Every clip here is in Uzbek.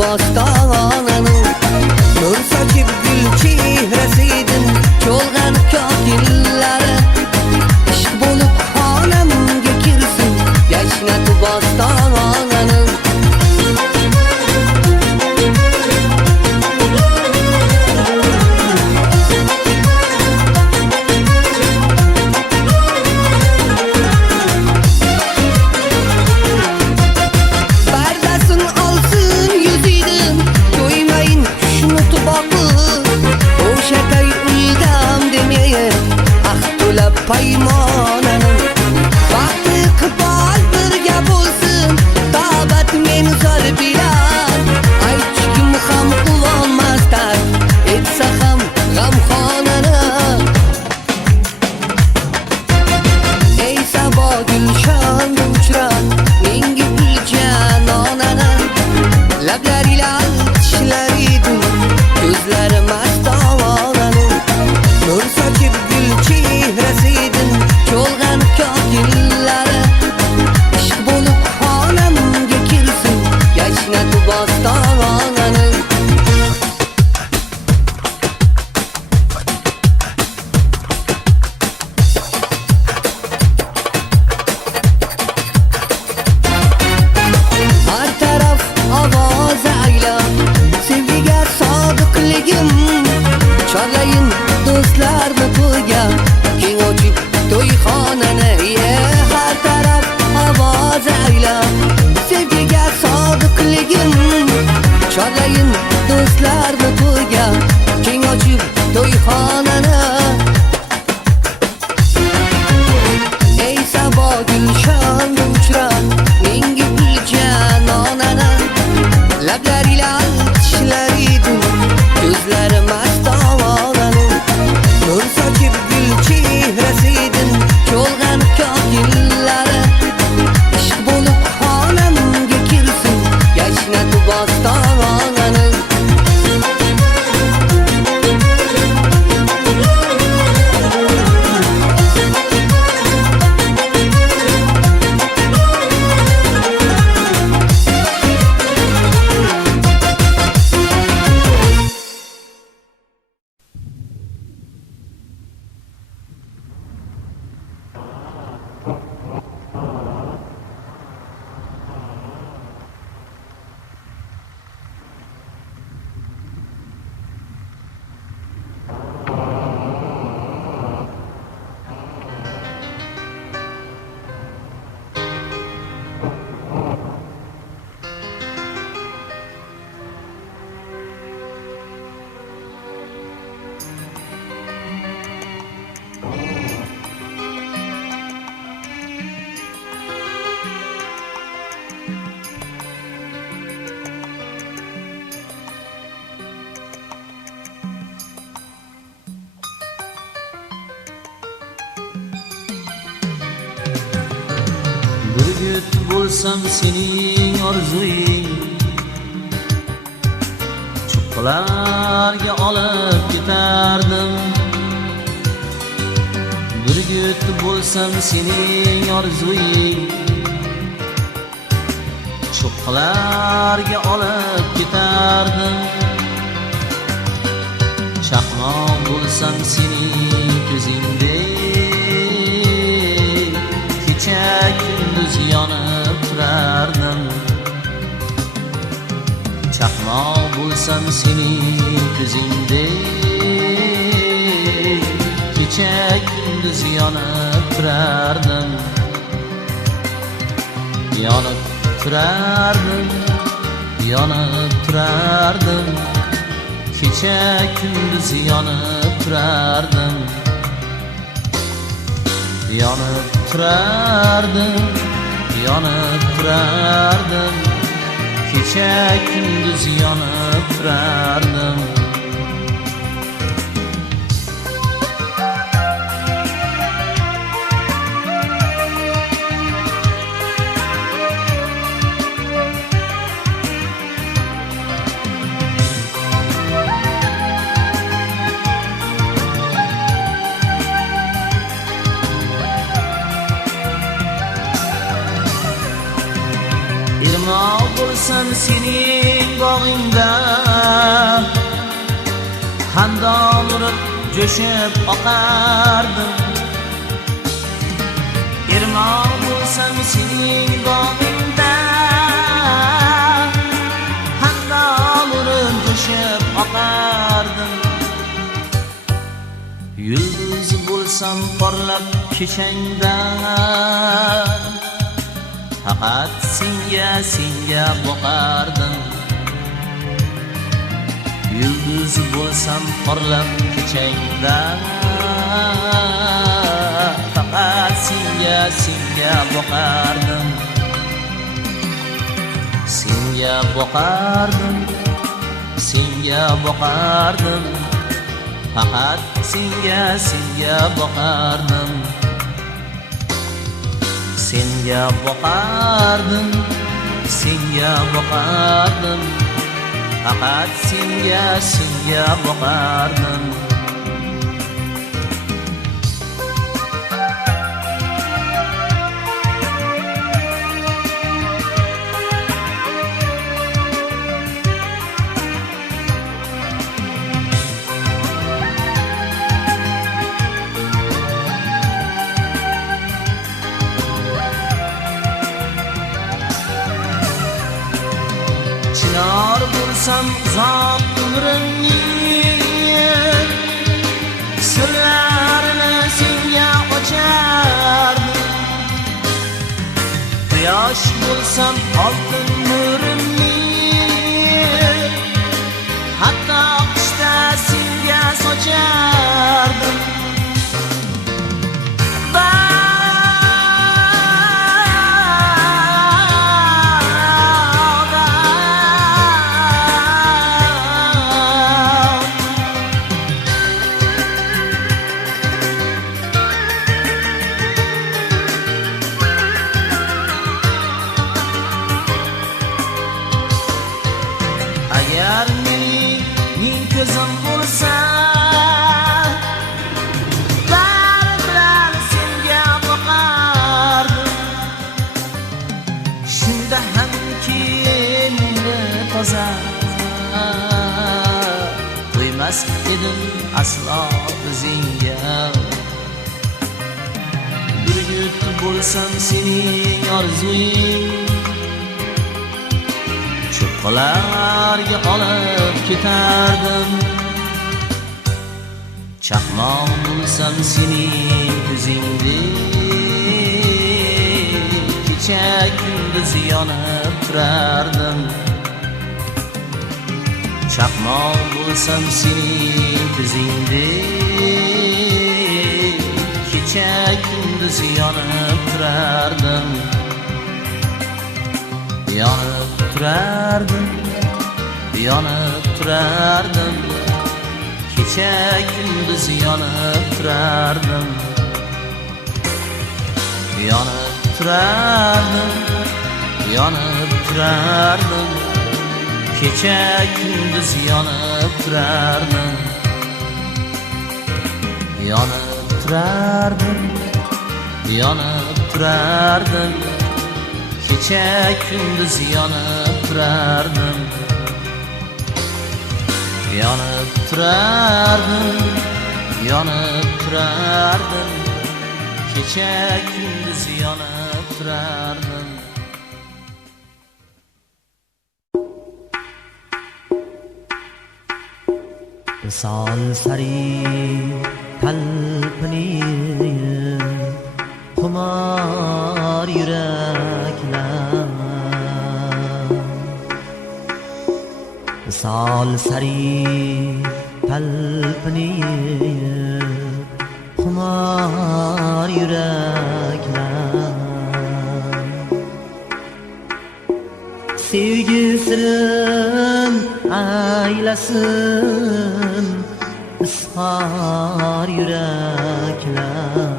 bostonaning nur sochib gul chehrasiydin cho'lg'an kokillari ishq bo'lib xonamga kirsin yashnat bostonaning paymonaning vaqti iqbol birga bo'lsin tobat men zor bilan aytishkim ham quvonmasdan etsa ham g'amxonani ey sabo gulshon uchran menga guljanonani lablari lal tishlari dum ko'zlari mastonaning nur sochib gul chehrasiydin cho'lg'an kokillari ishq bo'lib xonamga kirsin yashnat bostonaning har taraf ovoz aylab sevgiga sodiqligim chorlayin do'stlarni to'yga keng ochib to'yxonani har taraf ovoz aylab sevgiga sodiqligim chorlayin do'stlarni to'yga keng ochib to'yxonani ey sabo gulshon uchran menga guljanonani lablari lal tishlari dum ko'zlari mastonaning nur sochib gul chehrasiydin cho'lg'an kokillari ishq bo'lib xonamga kirsin yashnat bostonaning Burgut bo'lsam sening orzuying cho'qqilarga olib ketardim Burgut bo'lsam sening orzuying cho'qqilarga olib ketardim chaqmoq bo'lsam sening ko'zingdek kecha kunduz yonib turardim chaqmoq bo'lsam sening ko'zingdek kecha kunduz yonib turardim yonib turardim yonib turardim kecha kunduz yonib turardim yonib turardim yonib turardim kecha kunduz yonib turardim Irmoq bo'lsam sening bog'ingda, xandon urib jo'shib oqardim. Irmoq bo'lsam sening bog'ingda, xandon urib jo'shib oqardim. Yulduz bo'lsam porlab kechangda, faqat senga boqardim. Yulduz bo'lsam porlab kechangda, faqat senga boqardim. Senga boqardim, faqat senga boqardim. Senga boqardim, faqat senga boqardim. Chinor bo'lsam uzoq umrimning sirlarini senga ochardim. Quyosh bo'lsam oltin nurimning hatto qishda senga sochardim. Agar mening ko'zim bo'lsa, bari bilan senga boqardim. Shunda hamki meni toza qo'ymas edim aslo o'zingga. Burgut bo'lsam sening orzuying, cho'qqalarga olib ketardim. Chaqmoq bo'lsam sening ko'zingdek, kecha kunduz yonib turardim. Chaqmoq bo'lsam sening ko'zingdek, kecha kunduz yonib turardim. Yonib turardim, kecha kunduz yonib turardim. Yonib turardim, kecha kunduz yonib turardim. Yonib turardim, kecha kunduz yonib turardim. Yonib turardim, kecha kunduz yonib turardim. Visol sari talpinib xumor yuraklar, visol sari talpinib xumor yuraklar. Sevgi sirin aylasin ishqor yuraklar.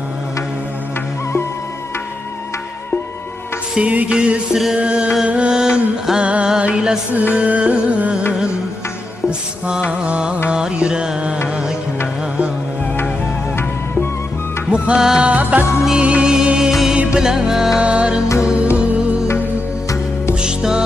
Sevgi sirin aylasin ishqor yuraklar. Muhabbatni bilarmi xushtor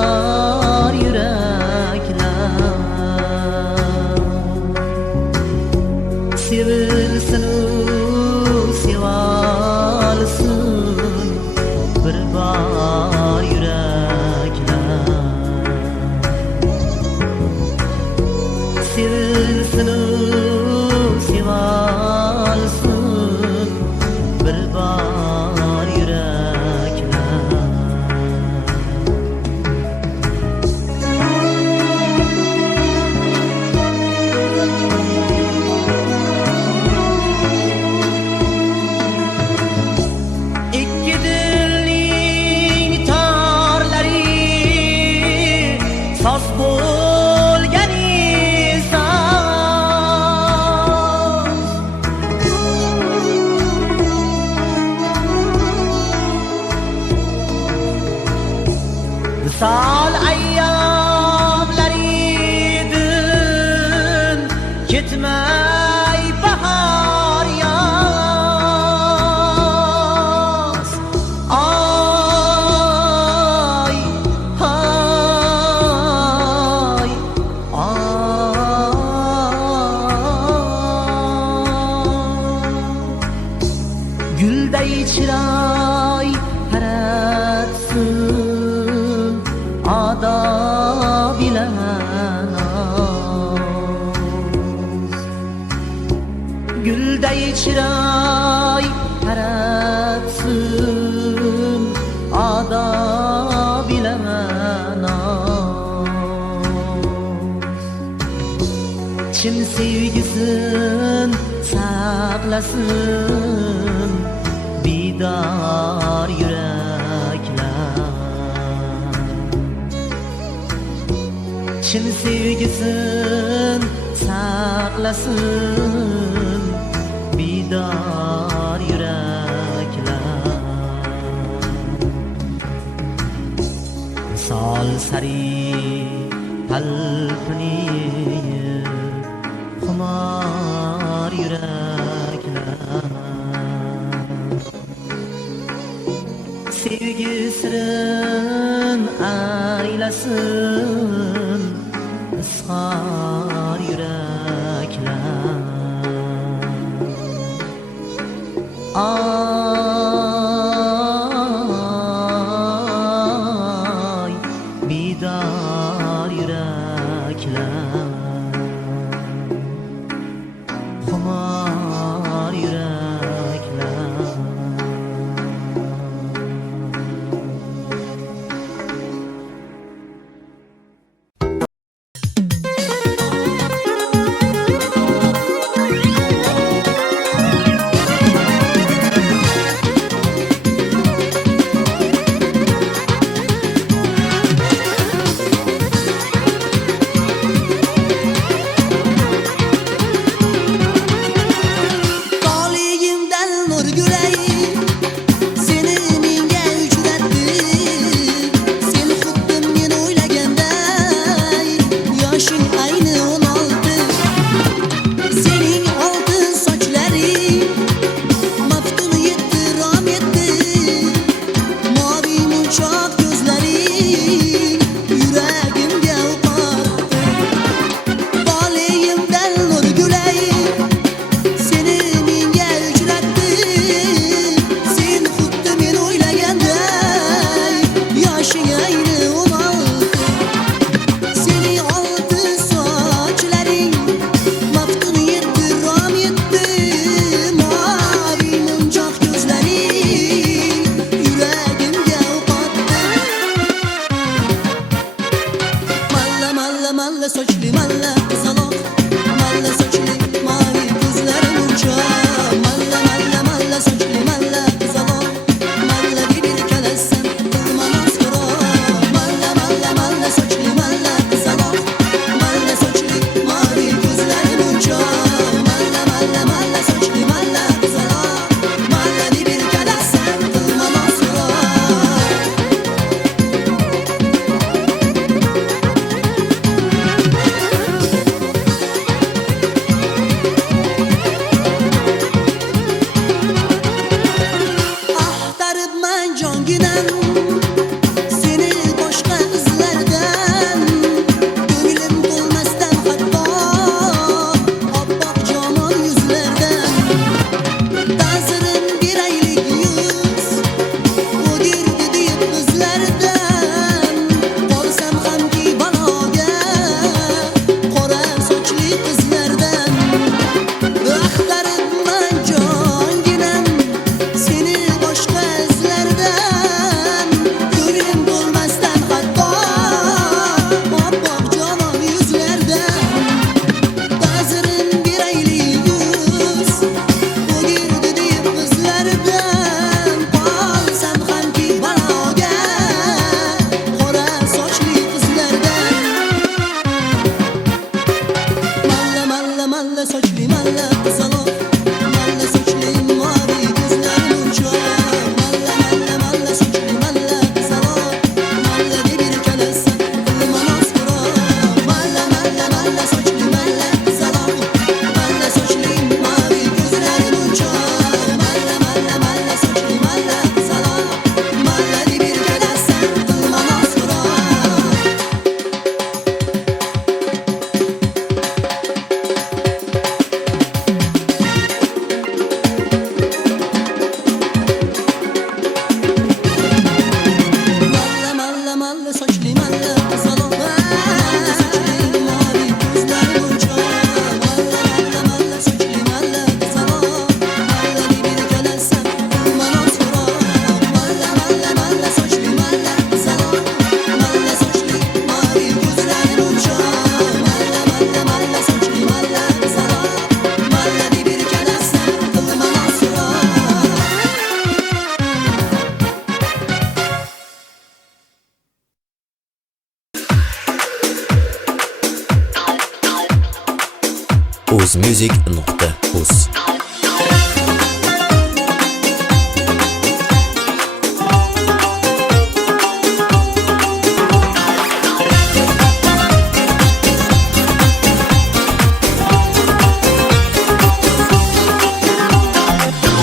Lol ayyomlaridin ketmay bahor yoz. Ay, ay, gülday chiroy taratsin odob ila noz. Gülday chiroy taratsin odob ila noz. Chin sevgisin saqlasin bidor yuraklar. Chin sevgisin saqlasin bidor yuraklar. Sol sari talpinib xumor yuraklar. Sevgi sirin aylasin izhor yuraklar. Ay, bidor yuraklar, xumor yuraklar. sochli malla qizaloq malla sochli mavi ko'zlari munchoq malla malla sochli malla qizaloq malla bir kelasam mana so'roq malla sochli malla qizaloq malla sochli mavi ko'zlari munchoq malla sochli malla qizaloq malla bir kelasam mana so'roq. O'zmusic.uz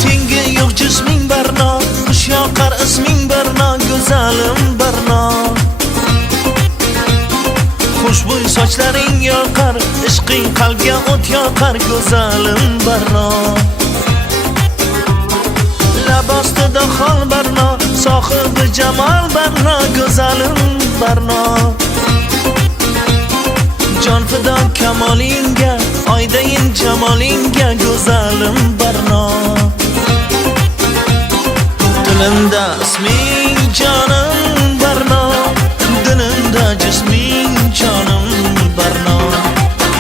Tengi yo'q jisming barno, xush yoqar isming barno, go'zalim barno. Xushbo'y sochlaring yoqar, ishqing qalbga o't yoqar, go'zalim barno. Lab ostida xol barno, sohibi jamol barno, go'zalim barno. Jon fido kamolingga, oydayin jamolingga, go'zalim barno. Dilimda isming jonim barno, dilimda jisming jonim barno.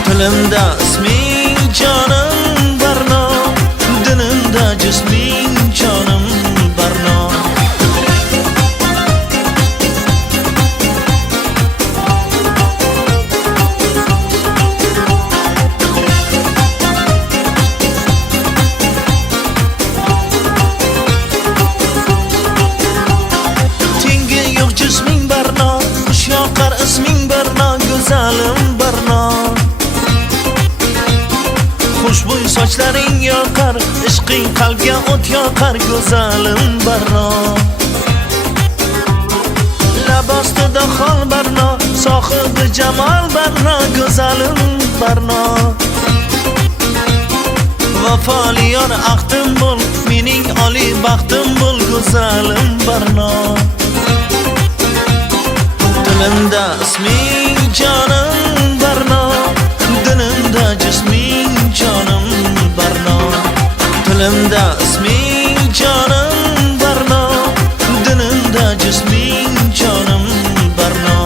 Dilimda isming jonim barno, dilimda jisming jonim barno. Tengi yo'q jisming barno, xush yoqar isming barno, go'zalim barno. Xushbo'y sochlaring yoqar, ishqing qalbga o't yoqar, go'zalim barno. Lab ostida xol barno, sohibi jamol barno, go'zalim barno. Vafoli yor aqdim bo'l, mening oliy baxtim bo'l, go'zalim barno. Dilimda isming jonim barno, dilimda jisming jonim barno. Dilimda isming jonim barno, dilimda jisming jonim barno.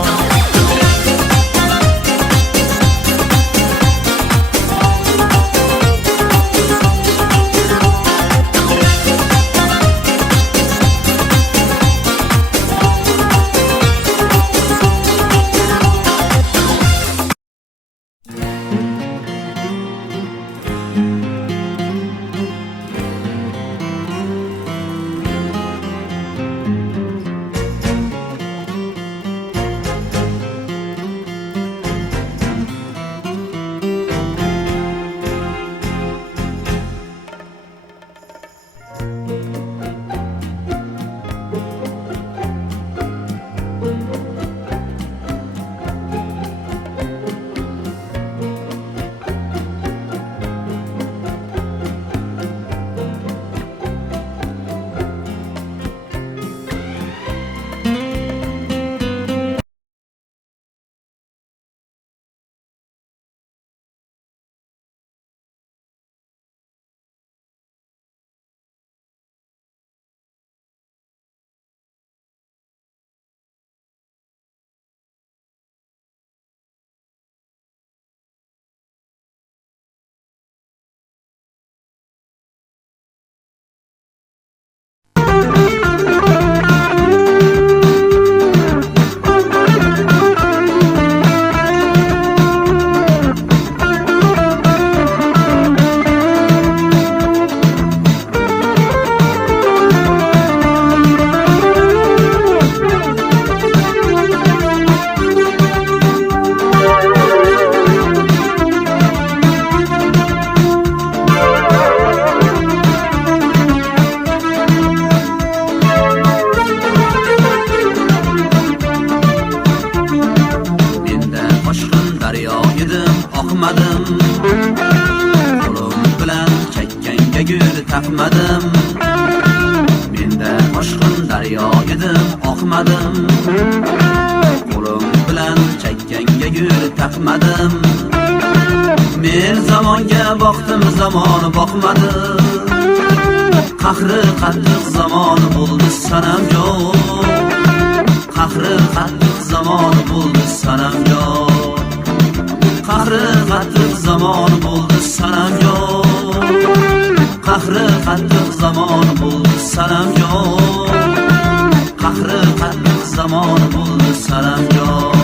taqmadim. Menda oshqin daryo edim, oqmadim. o'tmadim. Men zamonga boqdim, zamon boqmadi. Qahri qattiq zamon bo'ldi sanamjon. Qahri qattiq zamon bo'ldi sanamjon. Qahri qattiq zamon bo'ldi sanamjon. Qahri qattiq zamon bo'ldi sanamjon. Qahri qattiq zamon bo'ldi sanamjon.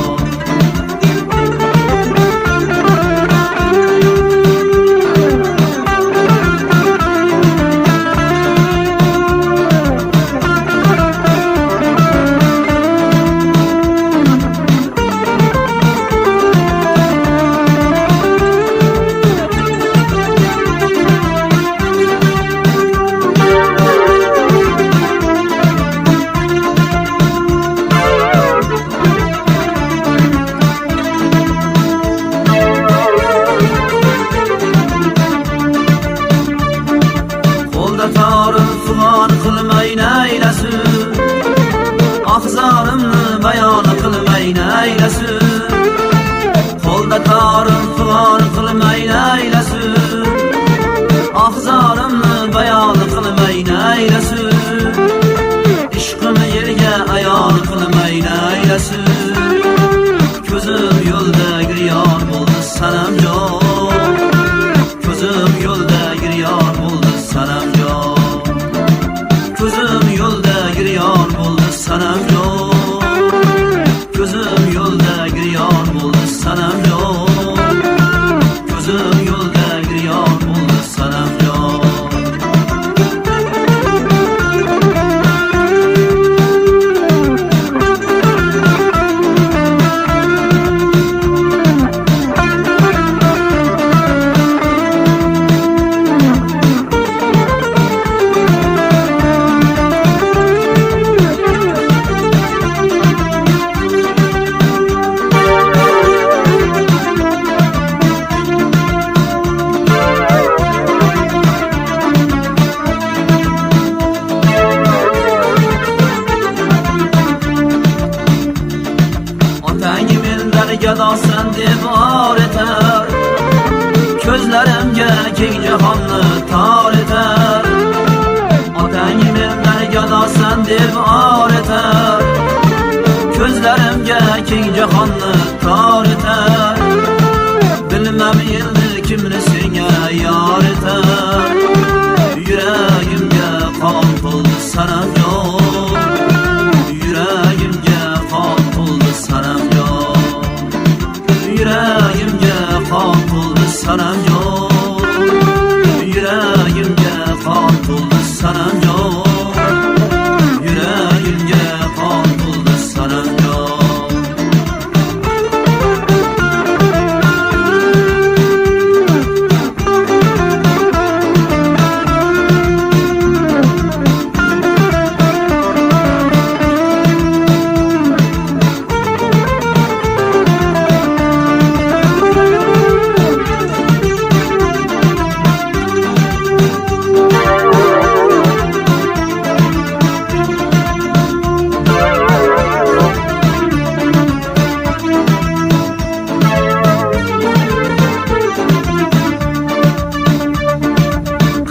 Ko'zim yo'lda giryon bo'ldi sanamjon. Ko'zim yo'lda giryon bo'ldi sanamjon. Ko'zim yo'lda giryon bo'ldi sanamjon. Ko'zim yo'lda giryon bo'ldi sanamjon. Ko'zim yo'lda giryon bo'ldi sanamjon. Gadosan deb or etar, ko'zlarimga keng jahonni tor etar. Otang mendan gadosan deb or etar, ko'zlarimga keng jahonni tor etar. Bilmam endi kimni senga yor etar. Yuragimga qon to'ldi sanamjon. Yuragimga qon to'ldi sanamjon. Yuragimga qon to'ldi sanamjon. Yuragimga qon to'ldi sanamjon. Yuragimga qon to'ldi sanamjon.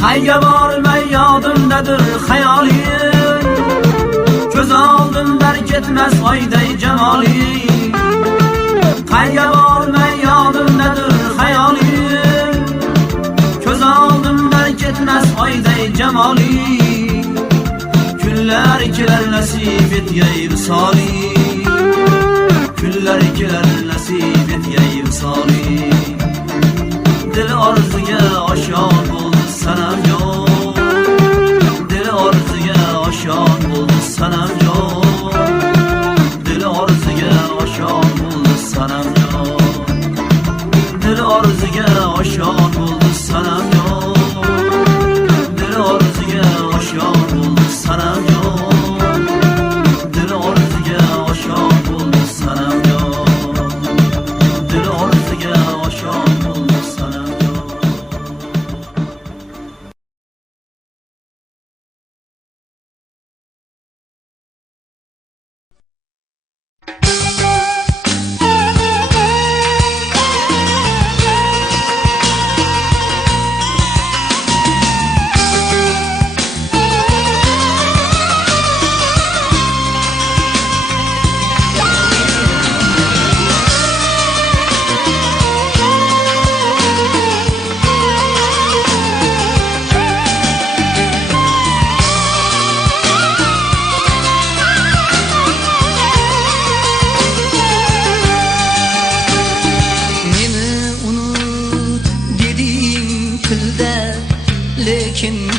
Qayga bormay yodimdadir xayoling. Ko'z oldimdan ketmas oyday jamoling. Qayga bormay yodimdadir xayoling. Ko'z oldimdan ketmas oyday jamoling. Kunlar kelar nasib etgay visoling. Kunlar kelar nasib etgay visoling. Dil orzuga oshon bo'ldi sanamjon. Dil orzuga oshon bo'ldi sanamjon. Dil orzuga oshon bo'ldi sanamjon. Dil orzuga oshon bo'ldi sanamjon. Dil orzuga oshon bo'ldi sanamjon. Dil orzuga oshon bo'ldi sanamjon. Dil orzuga oshon bo'ldi sanamjon.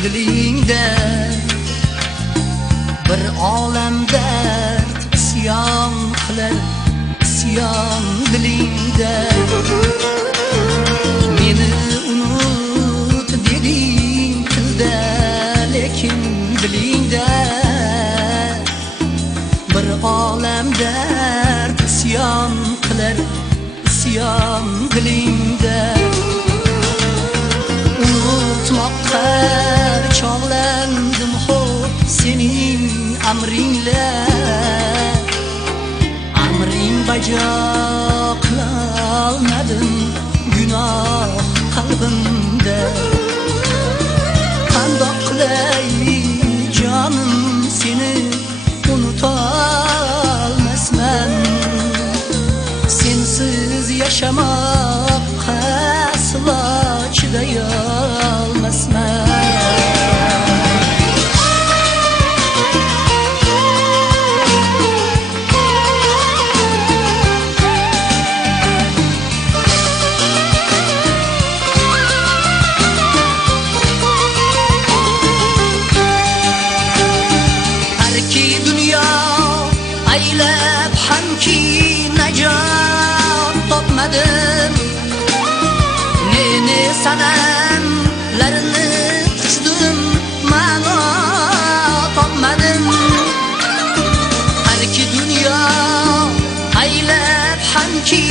dilingda bir olam dard isyon qilar, isyon dilingda. Meni unut deding tilda, lekin dilingda bir olam dard isyon qilar, isyon dilingda. Unutmoqqa chog'landim xo'p sening amringla, amring bajo qilolmadim gunoh qalbimda. Qandoq qilay jonim seni unutolmasman, sensiz yashamoqqa aslo chidayolmasman. Harki dunyo aylab hamki najot topmadim, ne sanamlarni quchdim, ma'no topmadim. Harki dunyo aylab hamki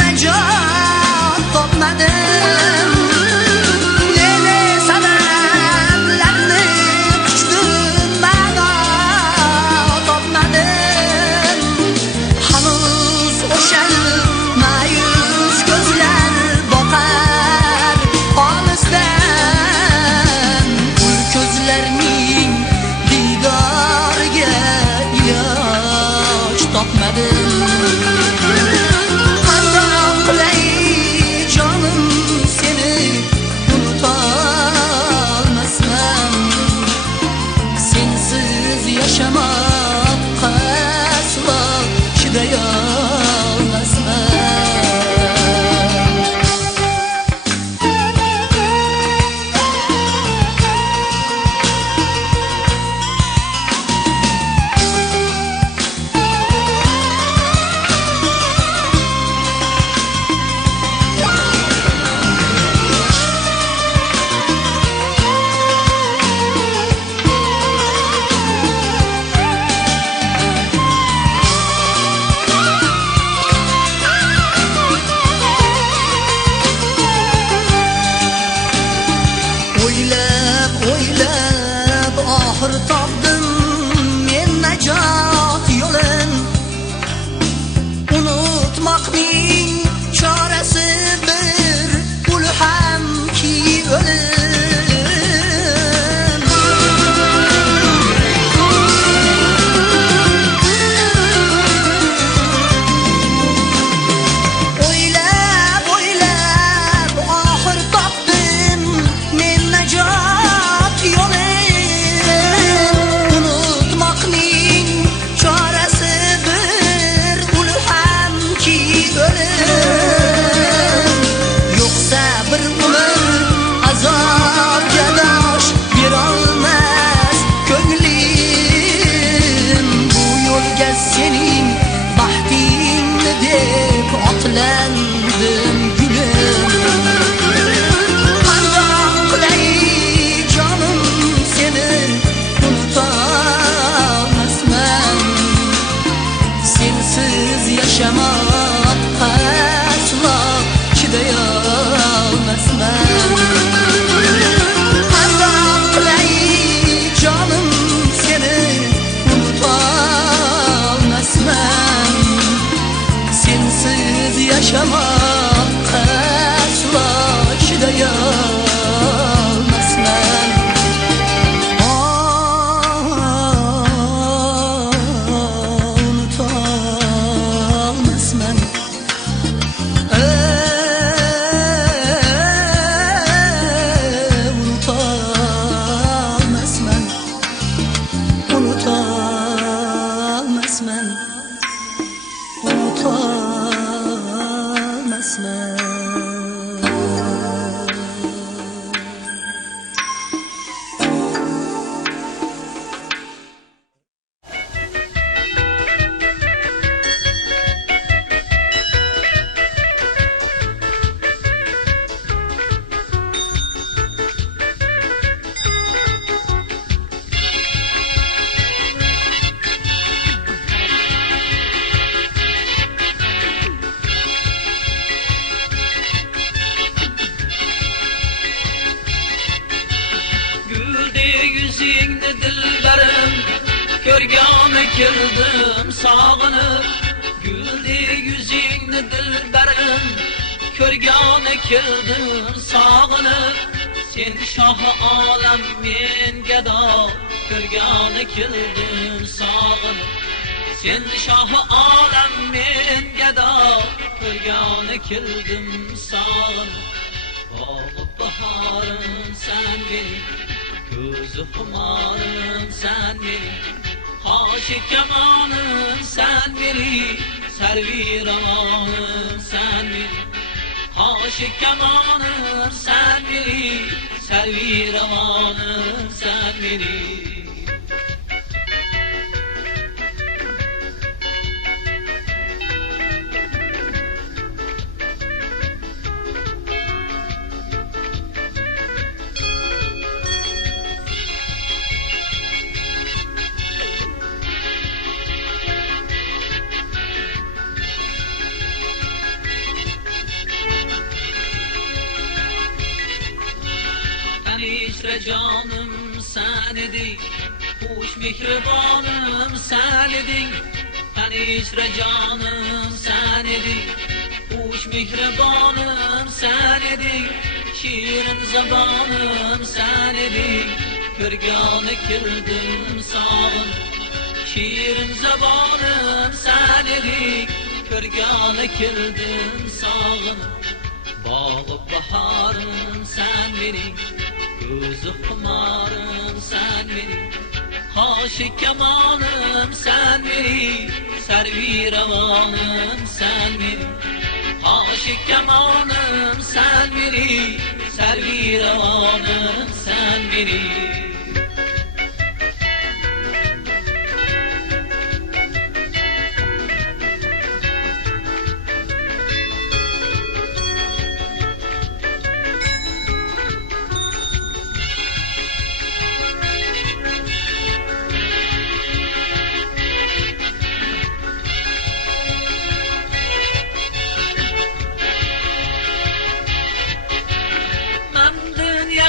najot topmadim, ne sanamlarni quchdim, ma'no topmadim. Hanuz o'sha ma'yus ko'zlar boqar olisdan, ul ko'zlarning diydoriga iloj topmadim. Qandoq qilay jonim seni unutolmasman, sensiz yashamoqqa aslo chidayolmasman. O'ylab oxir topdim men najot yo'lin. Unutmoqning chorasi bir, ul hamki o'lim. O'ylab oxir topdim men najot yo'lin. Unutmoqning chorasi bir, ul hamki o'lim. Yo'qsa bir umr azobga dosh berolmas ko'nglim. Bu yo'lga sening baxtingni deb otlandim gulim. Qandoq qilay jonim seni unutolmasman, sensiz yashamoqqa aslo chidayolmasman. Qandoq qilay jonim seni unutolmasman, sensiz yashamoqqa aslo chidayolmasman. Unutolmasman. Unutolmasman. Unutolmasman. dilberim, ko'rgani keldim sog'inib. Güldü yüzingni dilberim, ko'rgani keldim sog'inib. Sen shohi olam men gado, ko'rgani keldim sog'inib. Sen shohi olam men gado, ko'rgani keldim sog'inib. Bog'i bahorim sen mening, ko'zi xumorim sen mening, qoshi kamonim sen mening, sarvi ravonim sen mening. Qoshi kamonim sen mening, sarvi ravonim sen mening. Tanışra canım sen edin, hoş mihribanım sen edin. Tanışra canım sen edin, hoş mihribanım sen edin. Şirin zabanım sen edin, ko'rgani keldim sog'inib. Şirin zabanım sen edin, ko'rgani keldim sog'inib. Bog'i bahorim sen mening, ko'zi xumorim sen mening, qoshi kamonim sen mening, sarvi ravonim sen mening. Qoshi kamonim sen mening, sarvi ravonim sen mening.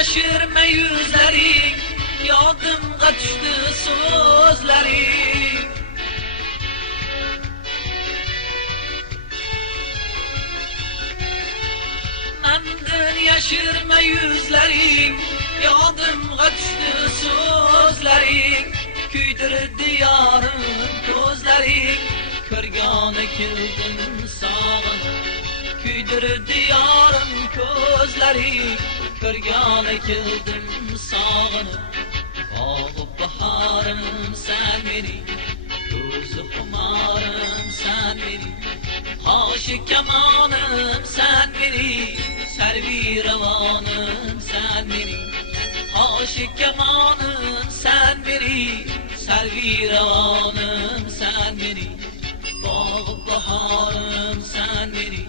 Yaşırma yüzlerin, yodimga tushdi so'zlaring. Mendan yashirma yüzlerin, yodimga tushdi so'zlaring. Kuydirdi yorim ko'zlaring, ko'rgani keldim sog'inib. Kuydirdi yorim ko'zlaring, ko'rgani keldim sog'inib. Bog'i bahorim sen mening, ko'zi xumorim sen mening, qoshi kamonim sen mening, sarvi ravonim sen mening. Qoshi kamonim sen mening, sarvi ravonim sen mening. Bog'i bahorim sen mening,